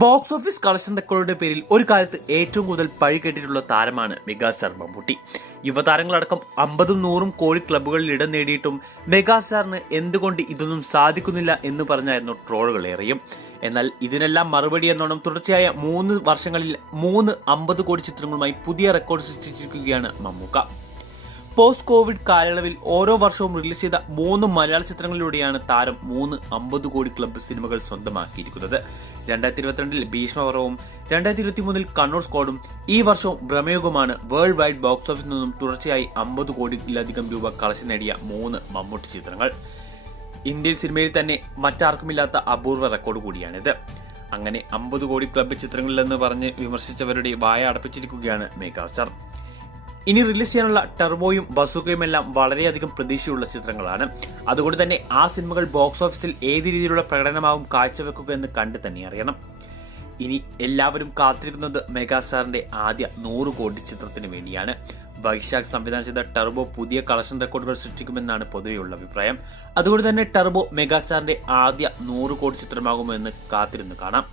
Box office collection റെക്കോർഡിന്റെ പേരിൽ ഒരു കാലത്ത് ഏറ്റവും കൂടുതൽ പഴി കേട്ടിട്ടുള്ള താരമാണ് മെഗാസ്റ്റാർ മമ്മൂട്ടി. യുവതാരങ്ങളടക്കം 50-100 കോടി ക്ലബ്ബുകളിൽ ഇടം നേടിയിട്ടും മെഗാസ്റ്റാറിന് എന്തുകൊണ്ട് ഇതൊന്നും സാധിക്കുന്നില്ല എന്ന് പറഞ്ഞായിരുന്നു ട്രോളുകൾ ഏറെയും. എന്നാൽ ഇതിനെല്ലാം മറുപടി എന്നോണം തുടർച്ചയായ 3 വർഷങ്ങളിൽ 3 50 കോടി ചിത്രങ്ങളുമായി പുതിയ റെക്കോർഡ് സൃഷ്ടിച്ചിരിക്കുകയാണ് മമ്മൂക്ക. പോസ്റ്റ് കോവിഡ് കാലയളവിൽ ഓരോ വർഷവും റിലീസ് ചെയ്ത 3 മലയാള ചിത്രങ്ങളിലൂടെയാണ് താരം 3 50 കോടി ക്ലബ്ബ് സിനിമകൾ സ്വന്തമാക്കിയിരിക്കുന്നത്. 2022 ഭീഷ്മപർവവും 2023 കണ്ണൂർ സ്ക്വാഡും ഈ വർഷവും ഭ്രമയുഗമാണ് വേൾഡ് വൈഡ് ബോക്സ് ഓഫീസിൽ നിന്നും തുടർച്ചയായി 50 കോടിയിലധികം രൂപ കളക്ഷൻ നേടിയ 3 മമ്മൂട്ടി ചിത്രങ്ങൾ. ഇന്ത്യൻ സിനിമയിൽ തന്നെ മറ്റാർക്കുമില്ലാത്ത അപൂർവ റെക്കോർഡ് കൂടിയാണിത്. അങ്ങനെ 50 കോടി ക്ലബ്ബ് ചിത്രങ്ങളിലെന്ന് പറഞ്ഞ് വിമർശിച്ചവരുടെ വായ അടപ്പിച്ചിരിക്കുകയാണ് മെഗാസ്റ്റാർ. ഇനി റിലീസ് ചെയ്യാനുള്ള ടർബോയും ബസൂക്കയും എല്ലാം വളരെയധികം പ്രതീക്ഷയുള്ള ചിത്രങ്ങളാണ്. അതുകൊണ്ട് തന്നെ ആ സിനിമകൾ ബോക്സ് ഓഫീസിൽ ഏത് രീതിയിലുള്ള പ്രകടനമാവും കാഴ്ചവെക്കുക എന്ന് കണ്ടു തന്നെ അറിയണം. ഇനി എല്ലാവരും കാത്തിരിക്കുന്നത് മെഗാസ്റ്റാറിന്റെ ആദ്യ 100 കോടി ചിത്രത്തിന് വേണ്ടിയാണ്. വൈശാഖ് സംവിധാനം ചെയ്ത ടർബോ പുതിയ കളക്ഷൻ റെക്കോർഡുകൾ സൃഷ്ടിക്കുമെന്നാണ് പൊതുവെയുള്ള അഭിപ്രായം. അതുകൊണ്ട് തന്നെ ടർബോ മെഗാസ്റ്റാറിന്റെ ആദ്യ 100 കോടി ചിത്രമാകുമോ എന്ന് കാത്തിരുന്ന് കാണാം.